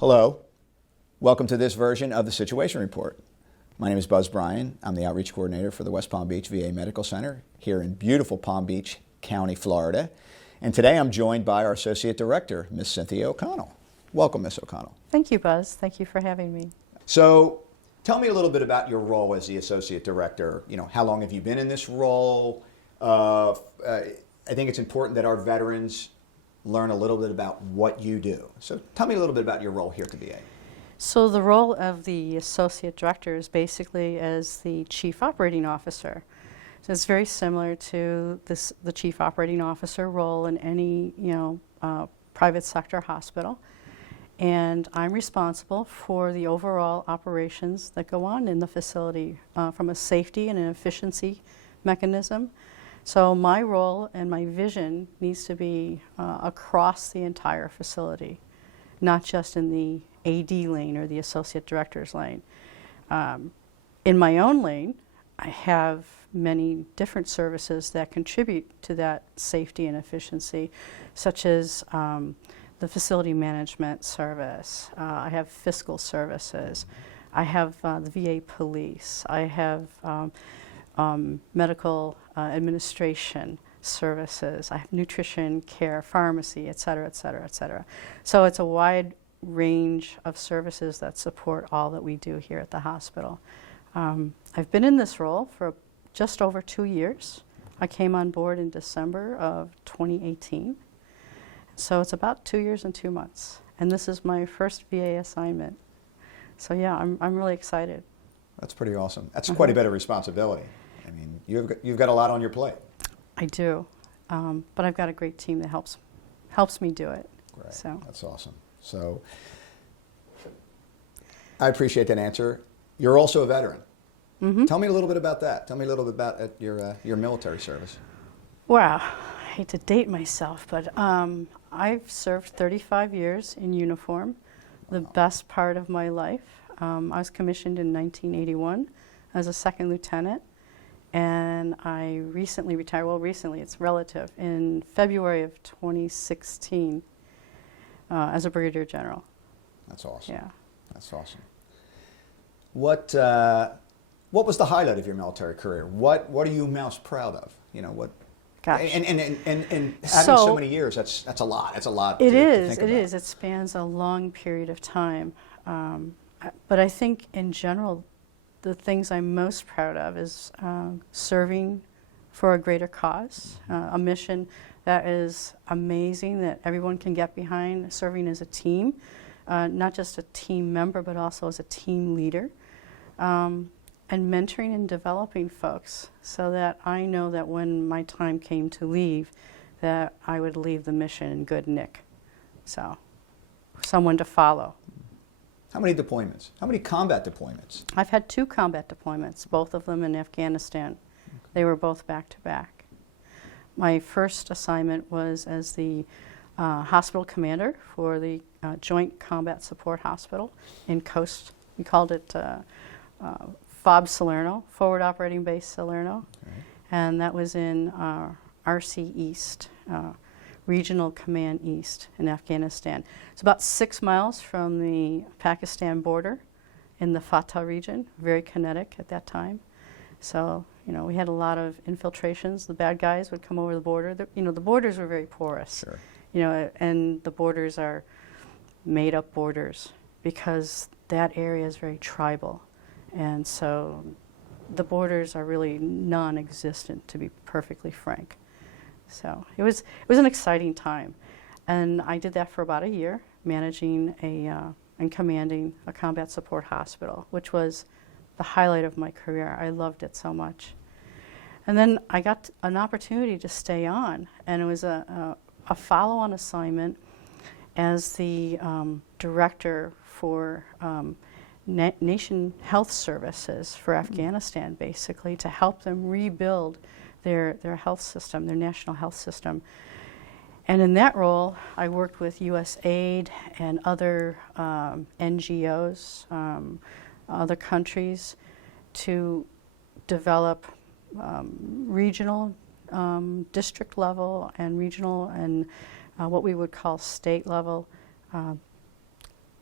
Hello, welcome to this version of the Situation Report. My name is Buzz Bryan. I'm the Outreach Coordinator for the West Palm Beach VA Medical Center here in beautiful Palm Beach County, Florida. And today I'm joined by our Associate Director, Ms. Cynthia O'Connell. Welcome, Ms. O'Connell. Thank you, Buzz. Thank you for having me. So, tell me a little bit about your role as the Associate Director. How long have you been in this role? I think it's important that our veterans learn a little bit about what you do. So tell me a little bit about your role here at the VA. So the role of the Associate Director is basically as the Chief Operating Officer. So it's very similar to the Chief Operating Officer role in any private sector hospital. And I'm responsible for the overall operations that go on in the facility from a safety and an efficiency mechanism. So my role and my vision needs to be across the entire facility, not just in the AD lane or the Associate Director's lane. In my own lane, I have many different services that contribute to that safety and efficiency, such as the facility management service. I have fiscal services. I have the VA police. I have medical administration services. I have nutrition, care, pharmacy, et cetera, et cetera, et cetera. So it's a wide range of services that support all that we do here at the hospital. I've been in this role for just over 2 years. I came on board in December of 2018. So it's about 2 years and 2 months. And this is my first VA assignment. So yeah, I'm really excited. That's pretty awesome. That's quite a bit of responsibility. I mean, you've got a lot on your plate. I do, but I've got a great team that helps me do it. Great. So that's awesome. So I appreciate that answer. You're also a veteran. Mm-hmm. Tell me a little bit about that. Tell me a little bit about your military service. Wow, I hate to date myself, but I've served 35 years in uniform, the best part of my life. I was commissioned in 1981 as a second lieutenant. And I recently retired, well recently, it's relative, in February of 2016 as a brigadier general. That's awesome. Yeah. That's awesome. What was the highlight of your military career? What are you most proud of? What? Gosh. And having so many years, that's a lot. That's a lot. It to is. think It about. is. It spans a long period of time. But I think in general, the things I'm most proud of is serving for a greater cause, a mission that is amazing, that everyone can get behind, serving as a team, not just a team member, but also as a team leader, and mentoring and developing folks so that I know that when my time came to leave, that I would leave the mission in good nick. So, someone to follow. How many deployments? How many combat deployments? I've had 2 combat deployments, both of them in Afghanistan. They were both back to back. My first assignment was as the hospital commander for the Joint Combat Support Hospital in Coast. We called it FOB Salerno, Forward Operating Base Salerno. Okay. And that was in RC East, Regional Command East in Afghanistan. It's about 6 miles from the Pakistan border in the FATA region, very kinetic at that time. So, we had a lot of infiltrations. The bad guys would come over the border. The borders were very porous. Sure. And the borders are made-up borders because that area is very tribal. And so the borders are really non-existent, to be perfectly frank. So it was an exciting time, and I did that for about a year, managing and commanding a combat support hospital, which was the highlight of my career. I loved it so much. And then I got an opportunity to stay on, and it was a follow-on assignment as the director for Nation Health Services for Afghanistan, basically, to help them rebuild their health system, their national health system. And in that role, I worked with USAID and other NGOs, other countries, to develop regional, district level, and regional, and what we would call state level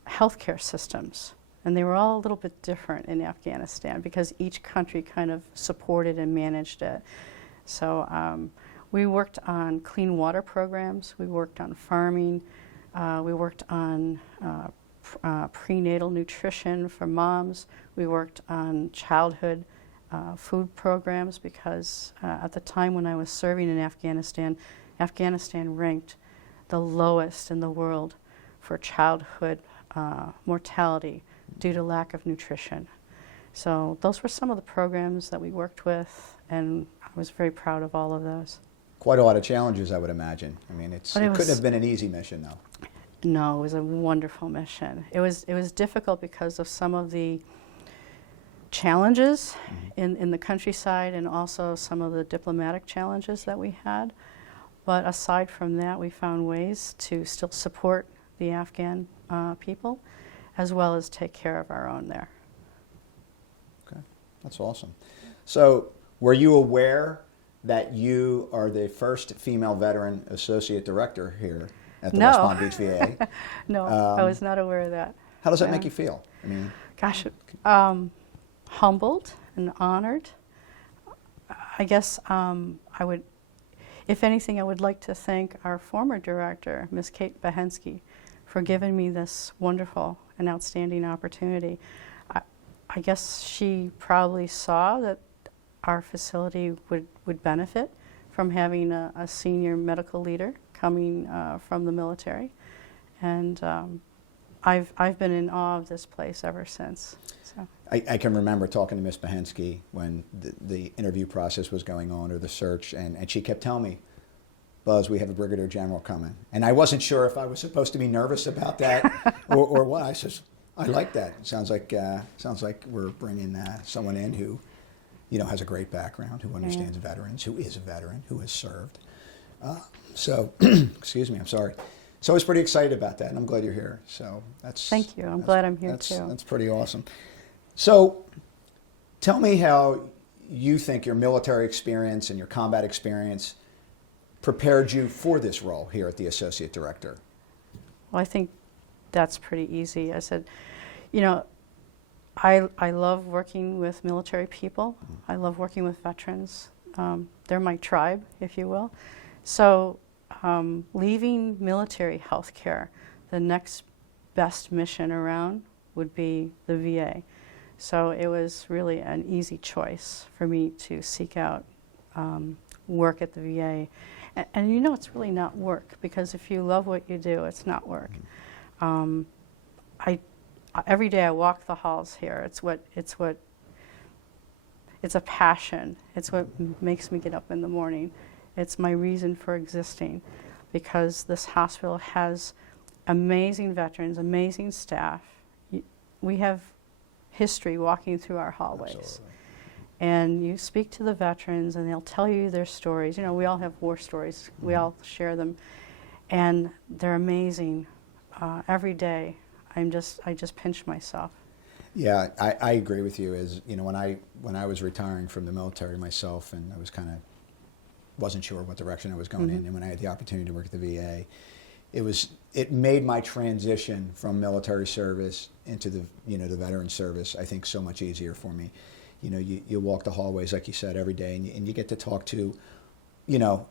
healthcare systems. And they were all a little bit different in Afghanistan because each country kind of supported and managed it. So we worked on clean water programs, we worked on farming, we worked on prenatal nutrition for moms, we worked on childhood food programs because at the time when I was serving in Afghanistan, Afghanistan ranked the lowest in the world for childhood mortality due to lack of nutrition. So those were some of the programs that we worked with, and I was very proud of all of those. Quite a lot of challenges, I would imagine. I mean, it couldn't was- have been an easy mission, though. No, it was a wonderful mission. It was difficult because of some of the challenges in the countryside and also some of the diplomatic challenges that we had. But aside from that, we found ways to still support the Afghan people as well as take care of our own there. Okay, that's awesome. So, were you aware that you are the first female veteran associate director here at the No. West Palm Beach VA? No, I was not aware of that. How does that Yeah. make you feel? I mean, Gosh, humbled and honored. I guess I would, if anything, I would like to thank our former director, Ms. Kate Bahensky, for giving me this wonderful and outstanding opportunity. I guess she probably saw that our facility would benefit from having a senior medical leader coming from the military. And I've been in awe of this place ever since. So. I can remember talking to Ms. Bahensky when the interview process was going on, or the search, and she kept telling me, Buzz, we have a brigadier general coming. And I wasn't sure if I was supposed to be nervous about that or what. I says, I like that. Sounds like we're bringing someone in who, has a great background, who understands veterans, who is a veteran, who has served. So, excuse me, I'm sorry. So I was pretty excited about that, and I'm glad you're here. So Thank you. I'm glad I'm here too. That's pretty awesome. So, tell me how you think your military experience and your combat experience prepared you for this role here at the Associate Director. Well, I think that's pretty easy. I said, I love working with military people. I love working with veterans. They're my tribe, if you will. So leaving military health care, the next best mission around would be the VA. So it was really an easy choice for me to seek out work at the VA. And it's really not work, because if you love what you do, it's not work. Every day I walk the halls here. It's a passion. It's what makes me get up in the morning. It's my reason for existing, because this hospital has amazing veterans, amazing staff. We have history walking through our hallways. Absolutely. And you speak to the veterans and they'll tell you their stories. We all have war stories. We all share them. And they're amazing. Every day, I just pinch myself. Yeah, I agree with you. When I was retiring from the military myself, and I was wasn't sure what direction I was going in, and when I had the opportunity to work at the VA, it made my transition from military service into the the veteran service, I think, so much easier for me. You walk the hallways, like you said, every day, and you get to talk to,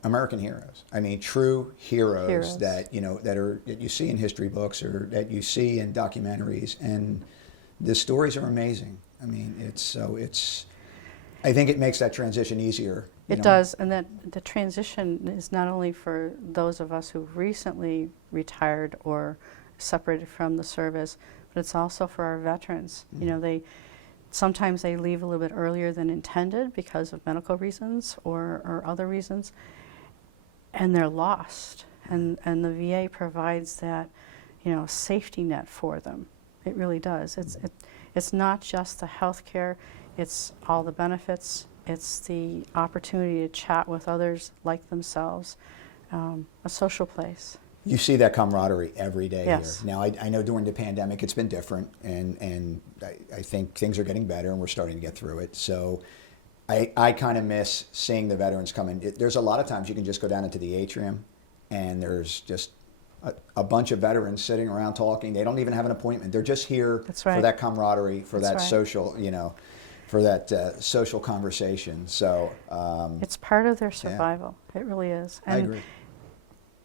American heroes. I mean, true heroes. that you see in history books or that you see in documentaries, and the stories are amazing. I mean, I think it makes that transition easier. It does, and that the transition is not only for those of us who've recently retired or separated from the service, but it's also for our veterans. Sometimes they leave a little bit earlier than intended because of medical reasons or other reasons, and they're lost. And the VA provides that, safety net for them. It really does. It's not just the health care, it's all the benefits, it's the opportunity to chat with others like themselves, a social place. You see that camaraderie every day Yes. here. Now, I know during the pandemic it's been different, and I think things are getting better and we're starting to get through it. So I kind of miss seeing the veterans come in. There's a lot of times you can just go down into the atrium and there's just a bunch of veterans sitting around talking. They don't even have an appointment. They're just here That's for right. that camaraderie, for That's that right. social, for that social conversation. So It's part of their survival. It really is. I agree.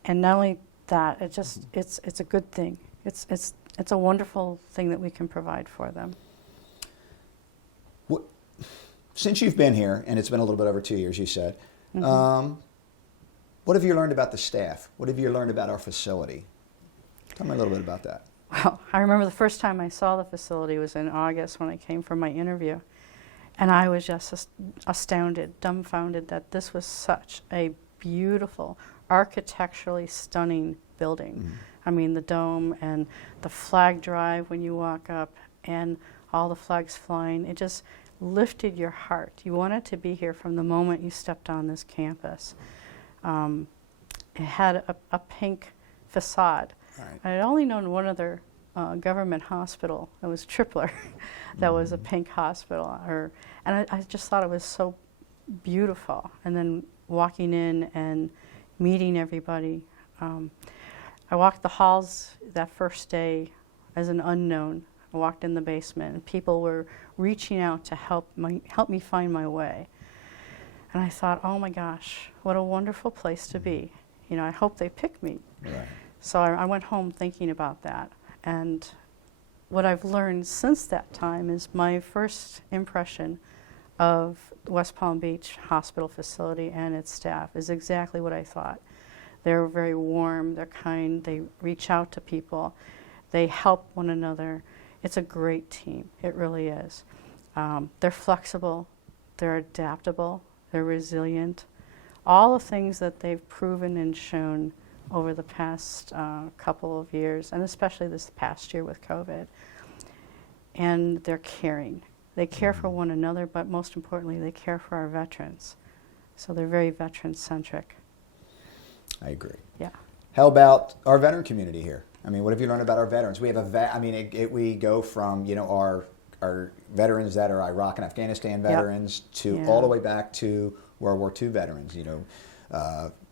And not only that, it's a good thing. It's a wonderful thing that we can provide for them. Since you've been here, and it's been a little bit over 2 years, you said, what have you learned about the staff? What have you learned about our facility? Tell me a little bit about that. Well, I remember the first time I saw the facility was in August when I came for my interview. And I was just astounded, dumbfounded that this was such a beautiful, architecturally stunning building. I mean, the dome and the flag drive when you walk up and all the flags flying, it just lifted your heart. You wanted to be here from the moment you stepped on this campus. It had a pink facade. Right. I had only known one other government hospital, it was Tripler, that was a pink hospital. And I just thought it was so beautiful. And then walking in and meeting everybody. I walked the halls that first day as an unknown. I walked in the basement and people were reaching out to help me find my way. And I thought, oh my gosh, what a wonderful place to be. I hope they pick me. Right. So I went home thinking about that. And what I've learned since that time is my first impression of West Palm Beach Hospital facility and its staff is exactly what I thought. They're very warm, they're kind, they reach out to people, they help one another. It's a great team, it really is. They're flexible, they're adaptable, they're resilient. All the things that they've proven and shown over the past couple of years, and especially this past year with COVID. And they're caring. They care for one another, but most importantly, they care for our veterans. So they're very veteran-centric. I agree. Yeah. How about our veteran community here? I mean, what have you learned about our veterans? We have we go from, our veterans that are Iraq and Afghanistan veterans to all the way back to World War II veterans.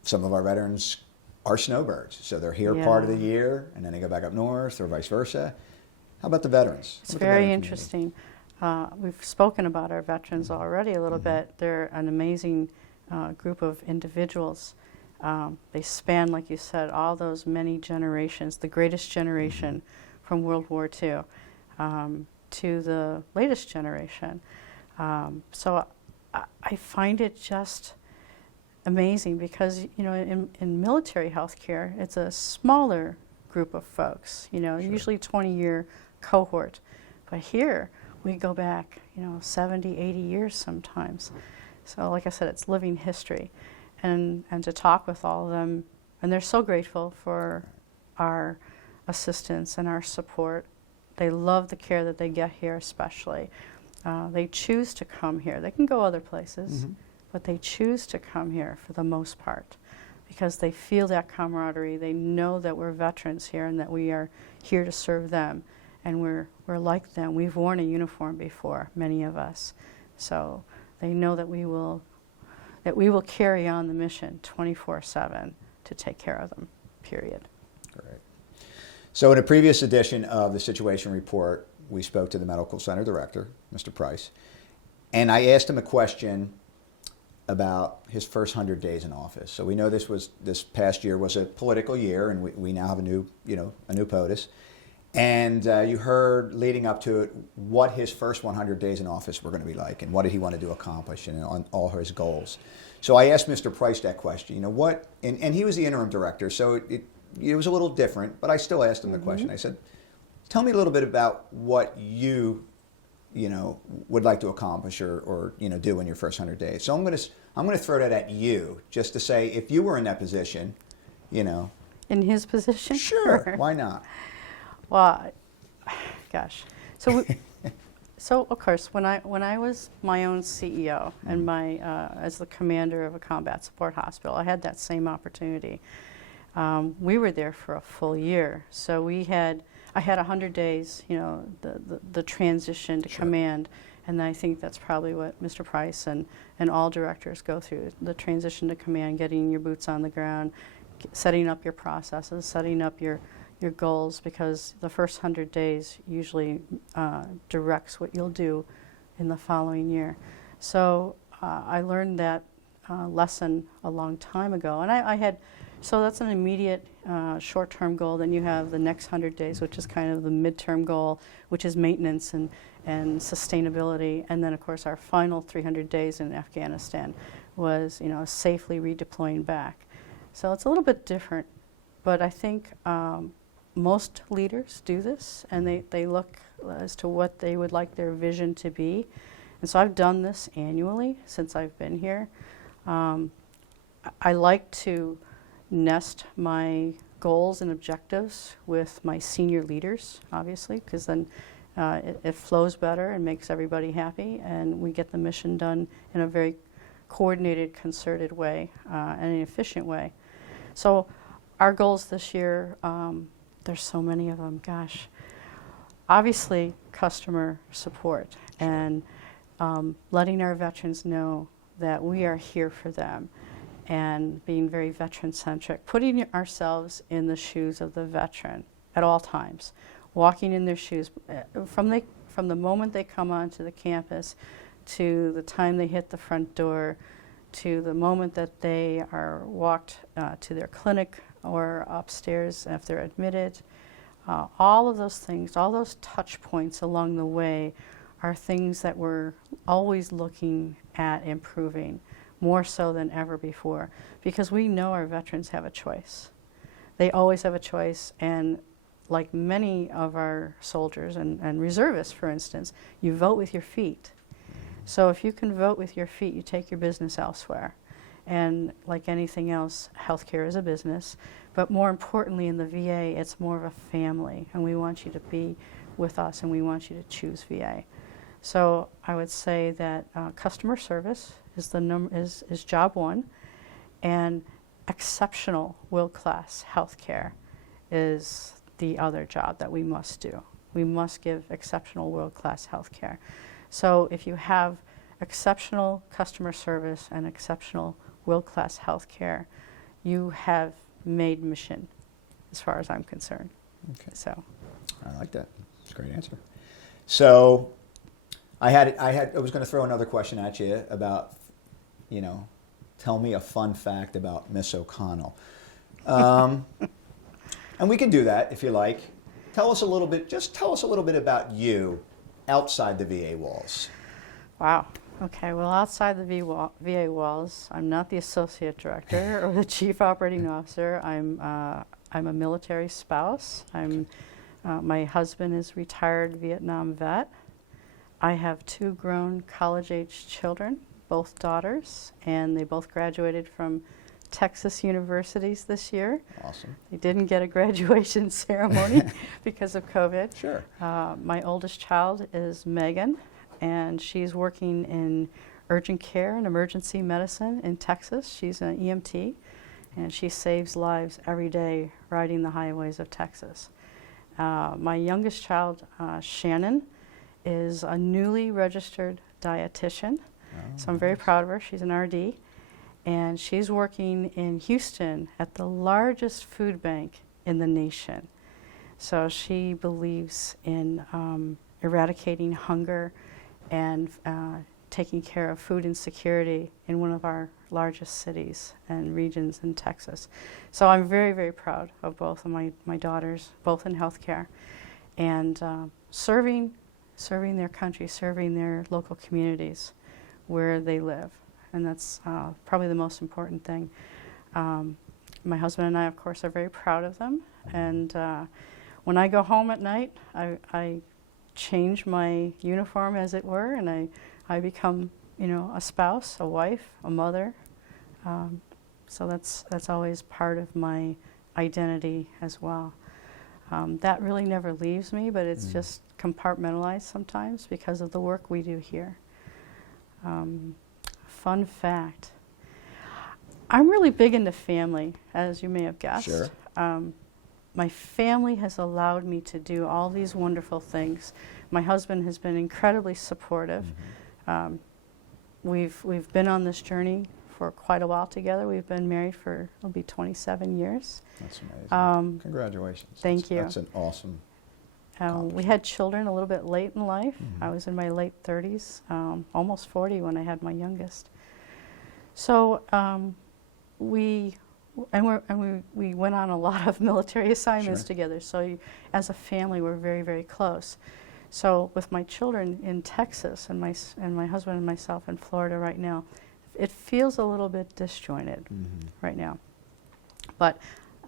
Some of our veterans are snowbirds, so they're here part of the year, and then they go back up north, or vice versa. How about the veterans? It's very interesting. We've spoken about our veterans already a little bit. They're an amazing group of individuals. They span, like you said, all those many generations, the greatest generation from World War II to the latest generation. So I find it just amazing because, in military healthcare, it's a smaller group of folks, usually 20-year cohort. But here, we go back, 70, 80 years sometimes. So like I said, it's living history. And to talk with all of them, and they're so grateful for our assistance and our support. They love the care that they get here especially. They choose to come here. They can go other places, but they choose to come here for the most part because they feel that camaraderie. They know that we're veterans here and that we are here to serve them. And we're like them. We've worn a uniform before, many of us. So they know that we will carry on the mission 24/7 to take care of them, period. Great. So in a previous edition of the Situation Report, we spoke to the Medical Center Director, Mr. Price, and I asked him a question about his first 100 days in office. So we know this past year was a political year, and we now have a new POTUS. And you heard leading up to it what his first 100 days in office were going to be like and what did he want to accomplish and on all his goals. So I asked Mr. Price that question, and he was the interim director, so it was a little different, but I still asked him the question. I said, tell me a little bit about what you would like to accomplish or do in your first 100 days. So I'm going to throw that at you just to say, if you were in that position, In his position? Sure, why not? Well, gosh. So of course, when I was my own CEO and as the commander of a combat support hospital, I had that same opportunity. We were there for a full year, so I had 100 days, the transition to command, and I think that's probably what Mr. Price and all directors go through, the transition to command, getting your boots on the ground, setting up your processes, setting up your goals, because the first 100 days usually directs what you'll do in the following year. So I learned that lesson a long time ago, and I had, so that's an immediate short-term goal. Then you have the next 100 days, which is kind of the midterm goal, which is maintenance and sustainability. And then, of course, our final 300 days in Afghanistan was, safely redeploying back. So it's a little bit different, but I think most leaders do this, and they look as to what they would like their vision to be. And so I've done this annually since I've been here. I like to nest my goals and objectives with my senior leaders, obviously, because then it flows better and makes everybody happy, and we get the mission done in a very coordinated, concerted way and an efficient way. So our goals this year, there's so many of them, gosh. Obviously, customer support and letting our veterans know that we are here for them, and being very veteran-centric, putting ourselves in the shoes of the veteran at all times, walking in their shoes from the moment they come onto the campus to the time they hit the front door, to the moment that they are walked to their clinic or upstairs if they're admitted. All of those things, all those touch points along the way are things that we're always looking at improving, more so than ever before, because we know our veterans have a choice. They always have a choice, and like many of our soldiers and reservists, for instance, you vote with your feet. So if you can vote with your feet, you take your business elsewhere. And like anything else, healthcare is a business, but more importantly in the VA, it's more of a family, and we want you to be with us, and we want you to choose VA. So I would say that customer service is job one, and exceptional world-class healthcare is the other job that we must do. We must give exceptional world-class healthcare. So if you have exceptional customer service and exceptional world-class healthcare, you have made mission, as far as I'm concerned. Okay. So I like that. It's a great answer. So I was going to throw another question at you about, tell me a fun fact about Miss O'Connell. And we can do that if you like. Tell us a little bit about you outside the VA walls. Wow. Okay, well, outside the VA walls, I'm not the associate director or the chief operating officer. I'm a military spouse. My husband is retired Vietnam vet. I have 2 grown college-age children, both daughters, and they both graduated from Texas universities this year. Awesome. They didn't get a graduation ceremony because of COVID. Sure. My oldest child is Megan, and she's working in urgent care and emergency medicine in Texas. She's an EMT, and she saves lives every day riding the highways of Texas. My youngest child, Shannon, is a newly registered dietitian. So I'm very proud of her. She's an RD, and she's working in Houston at the largest food bank in the nation. So she believes in eradicating hunger and taking care of food insecurity in one of our largest cities and regions in Texas. So I'm very, very proud of both of my daughters, both in healthcare, and serving their country, serving their local communities where they live. And that's probably the most important thing. My husband and I, of course, are very proud of them. And when I go home at night, I change my uniform, as it were, and I become, a spouse, a wife, a mother. So that's always part of my identity as well. That really never leaves me, but it's just compartmentalized sometimes because of the work we do here. Fun fact. I'm really big into family, as you may have guessed. Sure. My family has allowed me to do all these wonderful things. My husband has been incredibly supportive. We've been on this journey for quite a while together. We've been married for, it'll be 27 years. That's amazing. Congratulations. Thank you. That's an awesome We had children a little bit late in life. Mhm. I was in my late 30s, almost 40 when I had my youngest. So we went on a lot of military assignments Sure. together. So as a family, we're very, very close. So with my children in Texas and my husband and myself in Florida right now, it feels a little bit disjointed right now. But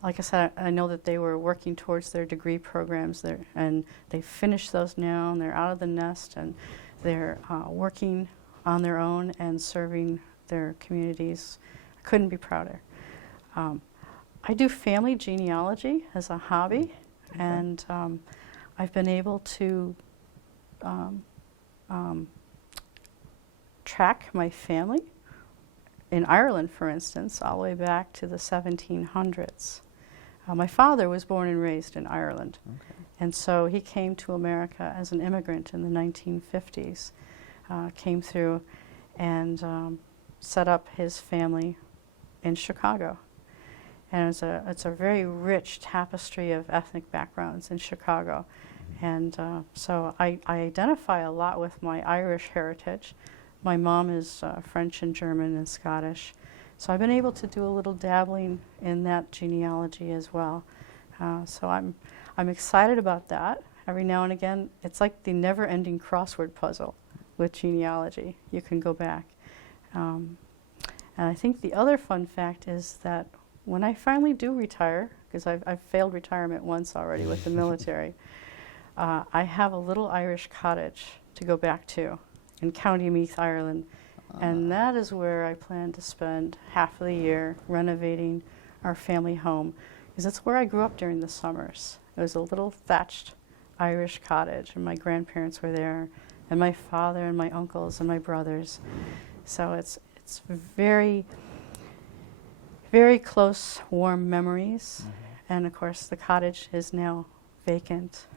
like I said, I know that they were working towards their degree programs there, and they finished those now, and they're out of the nest, and they're working on their own and serving their communities. I couldn't be prouder. I do family genealogy as a hobby, Okay. and I've been able to track my family in Ireland, for instance, all the way back to the 1700s. My father was born and raised in Ireland, Okay. and so he came to America as an immigrant in the 1950s, came through and set up his family in Chicago. And it's a very rich tapestry of ethnic backgrounds in Chicago. And so I identify a lot with my Irish heritage. My mom is French and German and Scottish. So I've been able to do a little dabbling in that genealogy as well. So I'm excited about that. Every now and again, it's like the never-ending crossword puzzle with genealogy. You can go back. And I think the other fun fact is that when I finally do retire, because I've failed retirement once already with the military, I have a little Irish cottage to go back to in County Meath, Ireland. And that is where I plan to spend half of the year renovating our family home, because that's where I grew up during the summers. It was a little thatched Irish cottage, and my grandparents were there, and my father and my uncles and my brothers. So it's very, very close, warm memories. And of course, the cottage is now vacant,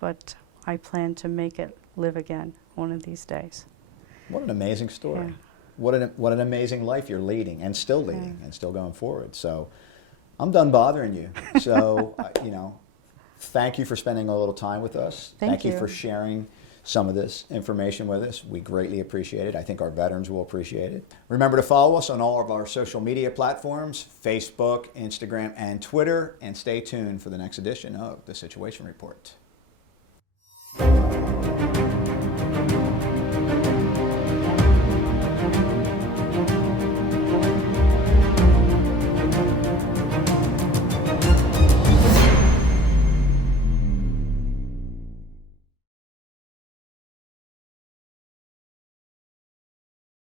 but I plan to make it live again one of these days. What an amazing story. Yeah. What an amazing life you're leading and still leading and still going forward. So I'm done bothering you. So, thank you for spending a little time with us. Thank you you for sharing some of this information with us. We greatly appreciate it. I think our veterans will appreciate it. Remember to follow us on all of our social media platforms, Facebook, Instagram, and Twitter, and stay tuned for the next edition of The Situation Report.